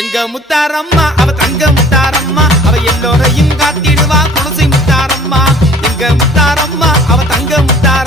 எங்க முத்தாரம்மா அவ தங்க முத்தாரம்மா அவ எல்லோரையும் காத்திடுவா குலசை முத்தாரம்மா எங்க முத்தாரம்மா அவ தங்க முத்தாரம்மா